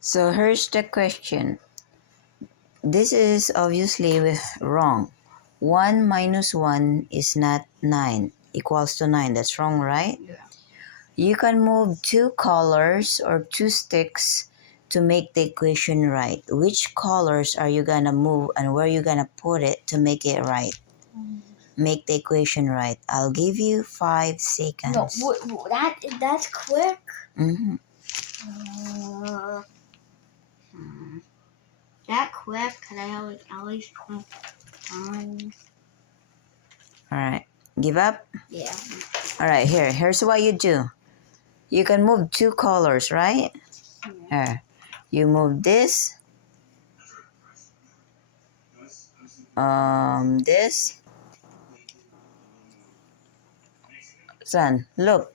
So here's the question. This is obviously wrong. 1 minus 1 is not 9, equals to 9. That's wrong, right? Yeah. You can move two colors or two sticks to make the equation right. Which colors are you gonna move and where you gonna put it to make it right? Make the equation right. I'll give you 5 seconds. No, that's quick. Mm-hmm. That quick? Can I have like at least 20 times? All right. Give up? Yeah. All right, here's what you do. You can move two colors, right? Here. You move this. This. Son, look.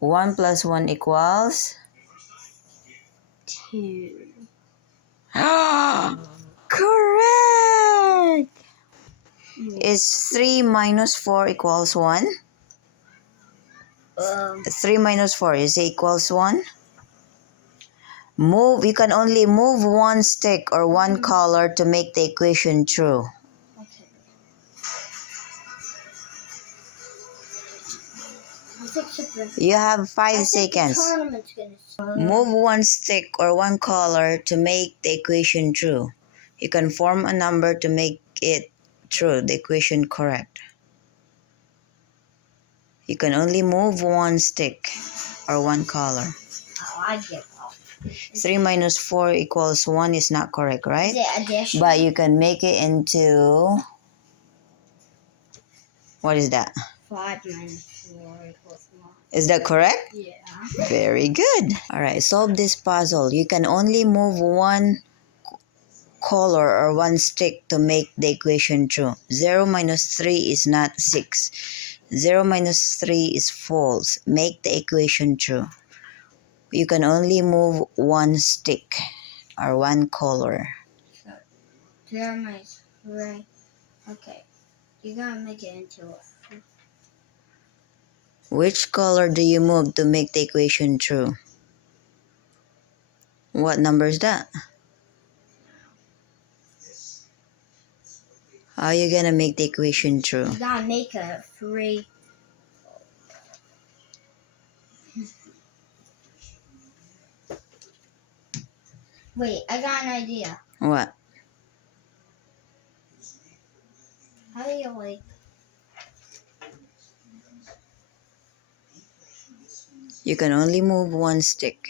1 plus 1 equals? 2. Correct! Is 3 minus 4 equals 1? 3 minus 4 is equals 1? You can only move one stick or one color to make the equation true. You have 5 seconds. Move one stick or one color to make the equation true. You can form a number to make it true, the equation correct. You can only move one stick or one color. Oh, I give up. 3 minus 4 equals 1 is not correct, right? Is it addition? But you can make it into... What is that? 5 minus 4 equals 1. Is that correct? Yeah. Very good. All right, solve this puzzle. You can only move one color or one stick to make the equation true. 0 minus 3 is not 6. 0 minus 3 is false. Make the equation true. You can only move one stick or one color. So, 0 minus 3. Okay. You gotta make it into a... Which color do you move to make the equation true? What number is that? How are you gonna make the equation true? You gotta make a 3. Wait, I got an idea. What? How do you like... You can only move one stick.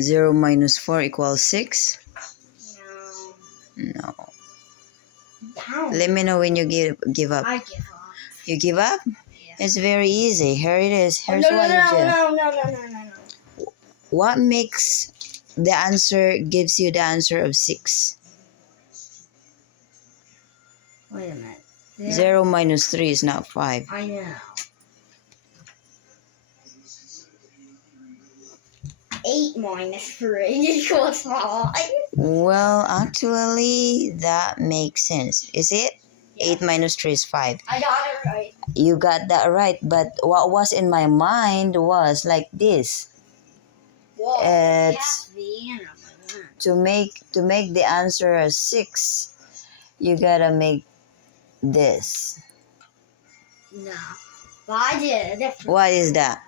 Zero minus 4 equals 6? No. Down. Let me know when you give up. I give up. You give up? Yeah. It's very easy. Here it is. Here's no, what you do. No. What makes the answer, gives you the answer of 6? Wait a minute. 0 minus 3 is not 5. I know. 8 minus 3 equals 5. Well, actually, that makes sense. Is it? Yeah. 8 minus 3 is 5. I got it right. You got that right, but what was in my mind was like this. Whoa, It's the animal. to make the answer a 6, you gotta make this. No. But I did a different. What is that?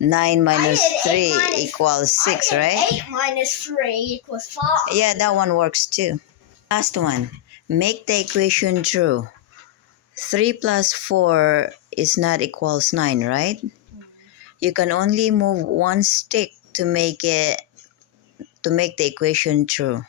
9 minus 3 equals 6, I did right? 8 minus 3 equals 5. Yeah, that one works too. Last one. Make the equation true. 3 plus 4 is not equals 9, right? You can only move one stick to make the equation true.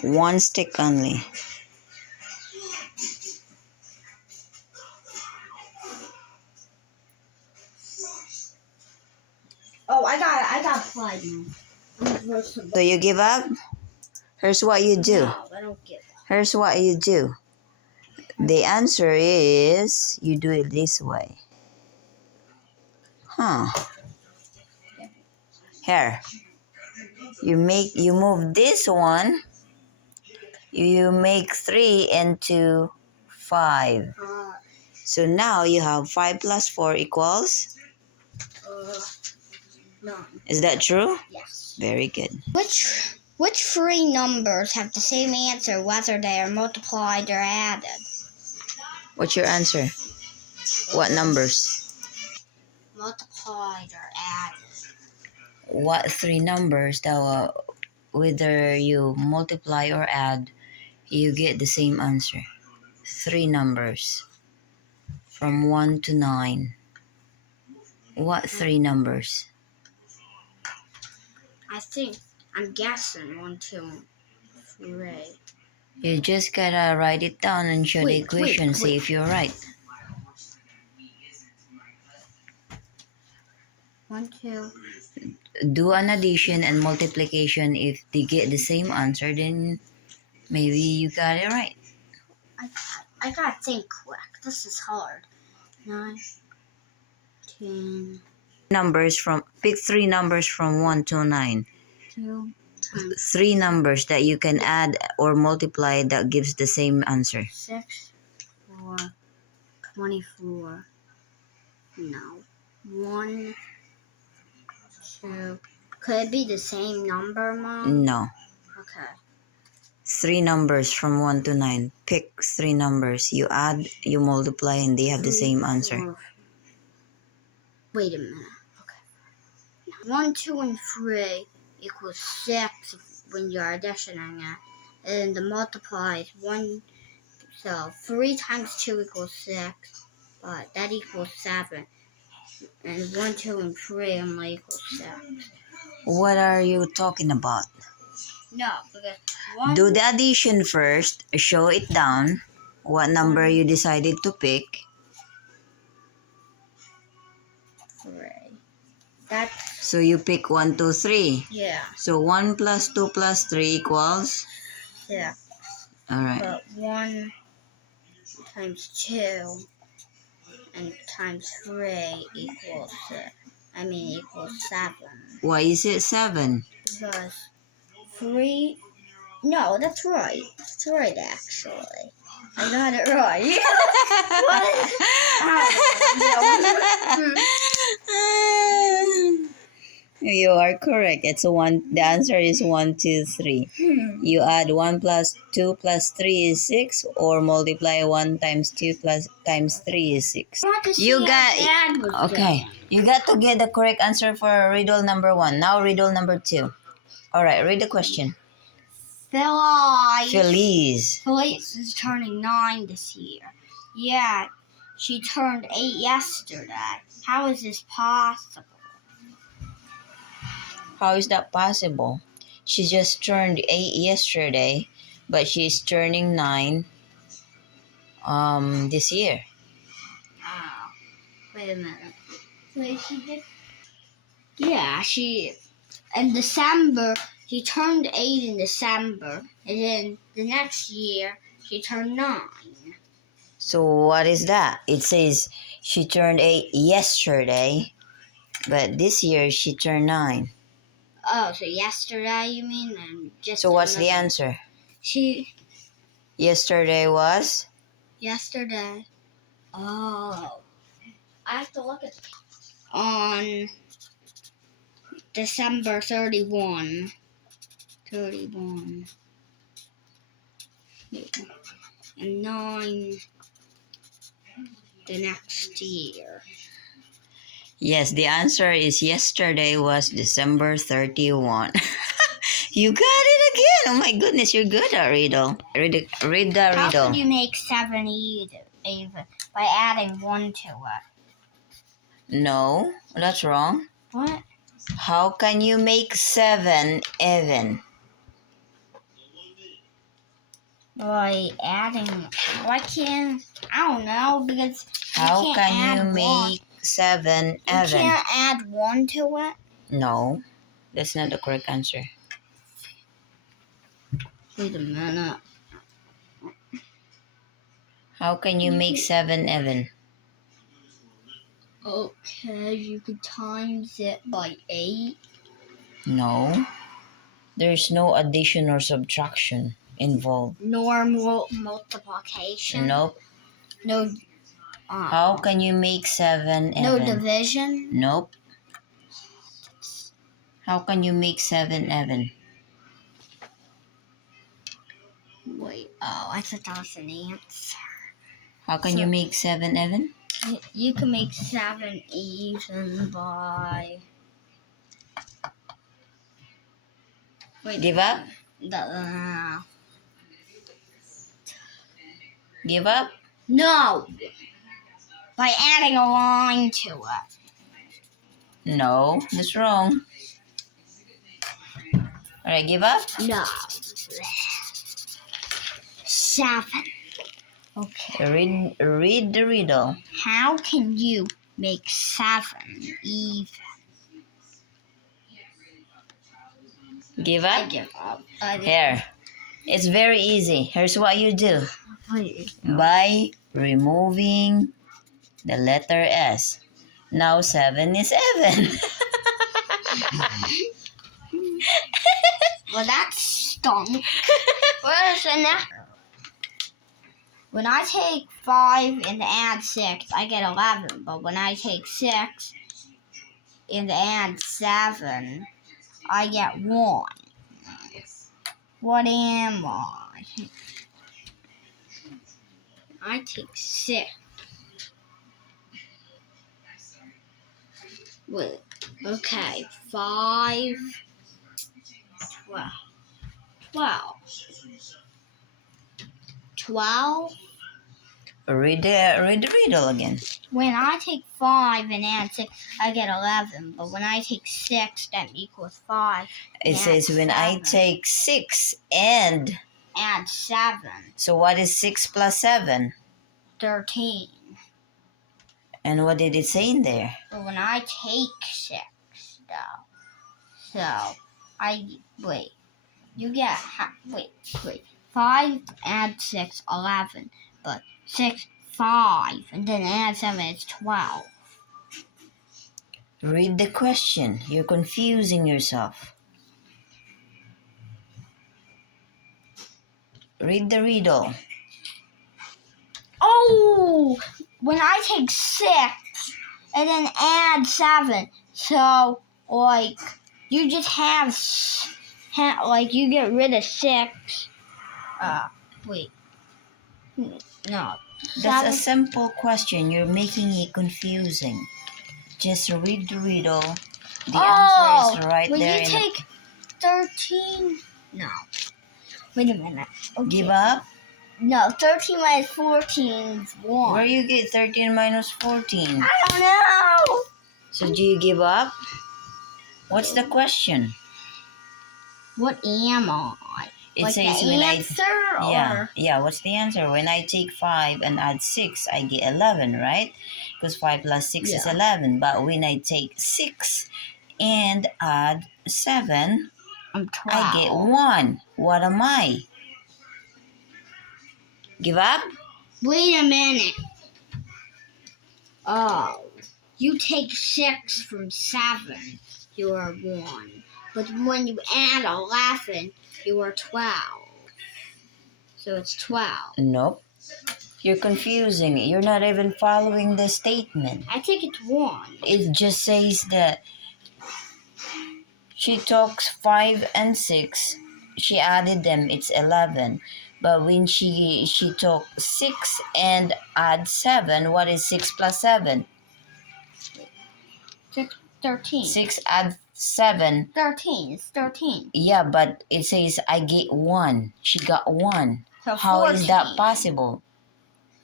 One stick only. Oh, I got 5 now. So you give up? Here's what you do. No, I don't give up. Here's what you do. The answer is you do it this way. Here. You move this one. You make 3 into 5. So now you have 5 plus 4 equals? 9. Is that true? Yes. Very good. Which three numbers have the same answer whether they are multiplied or added? What's your answer? What numbers? Multiplied or added. What three numbers that whether you multiply or add, you get the same answer? 3 numbers from 1 to 9. What 3 numbers? I'm guessing 1, 2, 3. You just gotta write it down and show the equation, see if you're right. 1, 2. Do an addition and multiplication. If they get the same answer, then maybe you got it right. I gotta think quick. This is hard. 9, 10. Pick 3 numbers from 1 to 9. 2 times 3 numbers that you can add or multiply that gives the same answer. 6, 4, 24. No. 1, 2. Could it be the same number, Mom? No. Okay. 3 numbers from 1 to 9. Pick 3 numbers. You add, you multiply, and they have the same answer. Wait a minute. Okay. 1, 2, and 3 equals 6 when you're additioning it. And the multiply is 1. So 3 times 2 equals 6. But that equals 7. And 1, 2, and 3 only equals 6. What are you talking about? No, because 1. Do the addition first. Show it down. What number you decided to pick. 3. That's. So you pick 1, 2, 3. Yeah. So 1 plus 2 plus 3 equals? 6. Alright. But 1 times 2 and times 3 equals 7. Why is it 7? Because 3. No, that's right. That's right, actually. I got it right. You are correct. It's 1. The answer is 1, 2, 3. You add 1 plus 2 plus 3 is 6, or multiply 1 times 2 plus times 3 is 6. You got okay. You got to get the correct answer for riddle number 1. Now riddle number 2. All right, read the question. Feliz is turning 9 this year. Yeah, she turned 8 yesterday. How is this possible? How is that possible? She just turned 8 yesterday, but she's turning 9 this year. Oh, wait a minute. Wait, she did? Yeah, in December, she turned 8 in December, and then the next year, she turned 9. So what is that? It says she turned 8 yesterday, but this year she turned 9. Oh, so yesterday you mean? And just so what's the answer? Yesterday was? Yesterday. Oh. I have to look at on December 31. 31. And 9 the next year. Yes, the answer is yesterday was December 31. You got it again. Oh my goodness, you're good at riddle. Read the riddle. How could you make 7 even by adding 1 to it? No, that's wrong. What? How can you make 7 even? By adding. Why can't. I don't know, because. How can you make 7 even? You can't add 1 to it? No, that's not the correct answer. Wait a minute. How can you make 7 even? Okay, you could times it by 8. No. There's no addition or subtraction involved. Normal multiplication. Nope. No. How can you make 7 even? No division. Nope. How can you make 7 even? Wait. Oh, I thought that was an answer. How can you make 7 even? You can make 7 even by. Wait. Give up? Give up? No. By adding a line to it. No, that's wrong. Alright, give up? No. 7. Okay. Read the riddle. How can you make 7 even? Give I up? give up. Here. It's very easy. Here's what you do. Wait. By removing the letter S. Now 7 is even. Well, that's stunk. Where's the next? When I take 5 and add 6, I get 11. But when I take 6 and add 7, I get 1. What am I? I take 6. Wait. Okay. 5. 12. 12. 12. Read the riddle again. When I take 5 and add 6, I get 11. But when I take 6, that equals 5. It says when I take 6 and add 7. So what is 6 plus 7? 13. And what did it say in there? But when I take 6, though, so wait. You get wait. 5 add 6, 11. But 6, 5, and then add 7 is 12. Read the question. You're confusing yourself. Read the riddle. Oh! When I take 6 and then add 7, so, like, you just you get rid of 6. Wait. No. That's a simple question. You're making it confusing. Just read the riddle. The answer is right when there. You take 13. No. Wait a minute. Okay. Give up? No, 13 minus 14 is 1. Where you get 13 minus 14? I don't know. So do you give up? What's the question? What am I? It like says the when answer Yeah, what's the answer? When I take 5 and add 6, I get 11, right? Because 5 plus 6 is 11. But when I take 6 and add 7, I'm 12. I get 1. What am I? Give up? Wait a minute. Oh, you take 6 from 7, you are 1. But when you add 11, you are 12. So it's 12. Nope. You're confusing. You're not even following the statement. I think it's 1. It just says that she took 5 and 6. She added them. It's 11. But when she took 6 and add 7, what is 6 plus 7? 13. 6 add 7. 13. It's 13. Yeah, but it says I get 1. She got 1. So How 14. is that possible?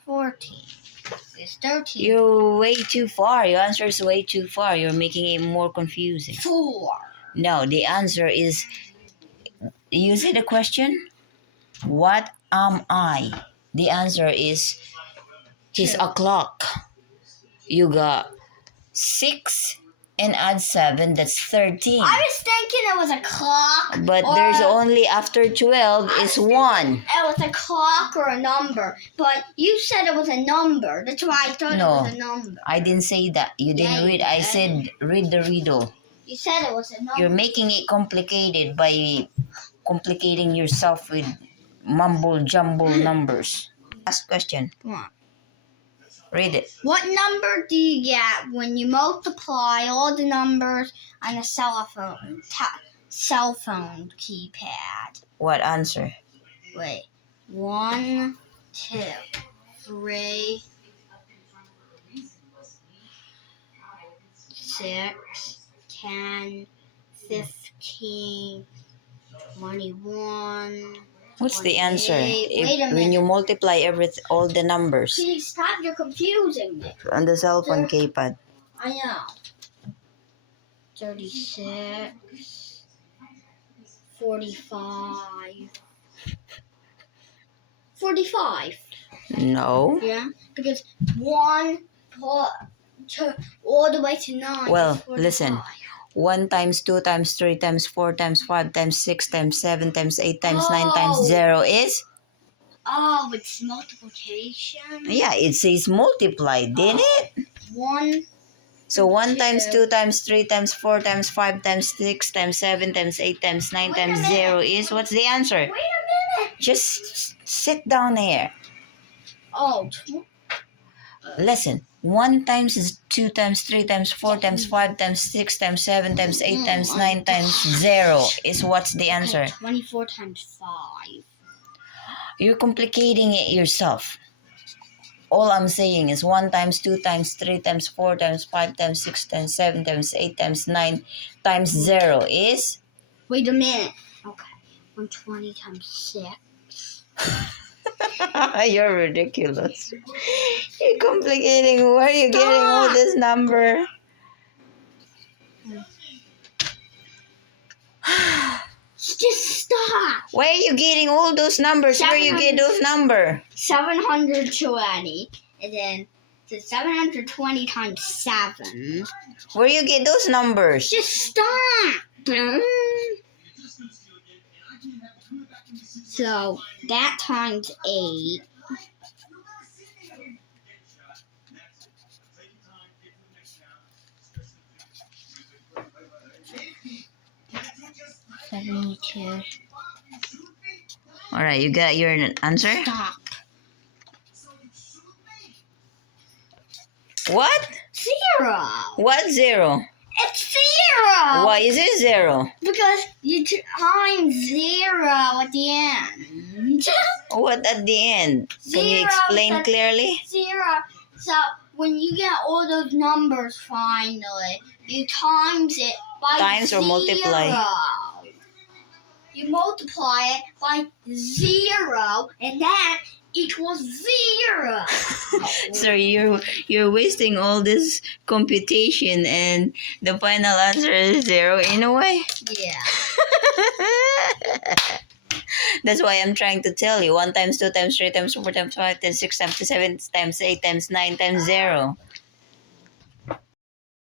14. It's 13. You're way too far. Your answer is way too far. You're making it more confusing. 4. No, the answer is, you see the question? What am I? The answer is, he's a clock. You got 6 and add 7, that's 13. I was thinking it was a clock. But there's only after 12 is 1. It was a clock or a number. But you said it was a number. That's why I thought No, it was a number. I didn't say that. You didn't Yeah, read. you I did. said read the riddle. You said it was a number. You're making it complicated by complicating yourself with mumble jumble numbers. Last question. Come on. Read it. What number do you get when you multiply all the numbers on a cell phone keypad? What answer? Wait. 1, 2, 3, 6, 10, 15, 21. What's the answer? 28. Wait a When you minute. multiply all the numbers Please stop, you're confusing me. on the cell phone keypad. I know. 36, 45. 45. No. Yeah, because 1 to all the way to 9. Well, is 45. listen. 1 times 2 times 3 times 4 times 5 times 6 times 7 times 8 times 9 times Oh. 0 is? Oh, it's multiplication. Yeah, it says multiply, didn't it? 1. So 1 times 2 2. times 3 times 4 times 5 times 6 times 7 times 8 times 9 Wait a times minute. 0 is? What's the answer? Wait a minute. Just sit down here. Oh, Listen. 1 times is 2 times 3 times 4 times 5 times 6 times 7 times 8 times 9 times 0 is what's the answer? 24 times 5. You're complicating it yourself. All I'm saying is 1 times 2 times 3 times 4 times 5 times 6 times 7 times 8 times 9 times 0 is? Wait a minute. Okay. 120 times 6. You're ridiculous. You're complicating. Where are you getting all this number? Just stop. Where are you getting all those numbers? Where you get those number? 720. And then so 720 times 7. Where you get those numbers? Just stop. So that times 8. $72. All right, you got your answer? Stop. What? 0. What 0? It's 0. Why is it 0? Because you times 0 at the end. What at the end? Can you 0 explain says clearly? 0. So when you get all those numbers finally, you times it by Times or 0. multiply? You multiply it by 0, and that equals 0. So you're wasting all this computation and the final answer is 0 in a way? Yeah. That's why I'm trying to tell you. 1 times 2 times 3 times 4 times 5 times 6 times 7 times 8 times 9 times 0.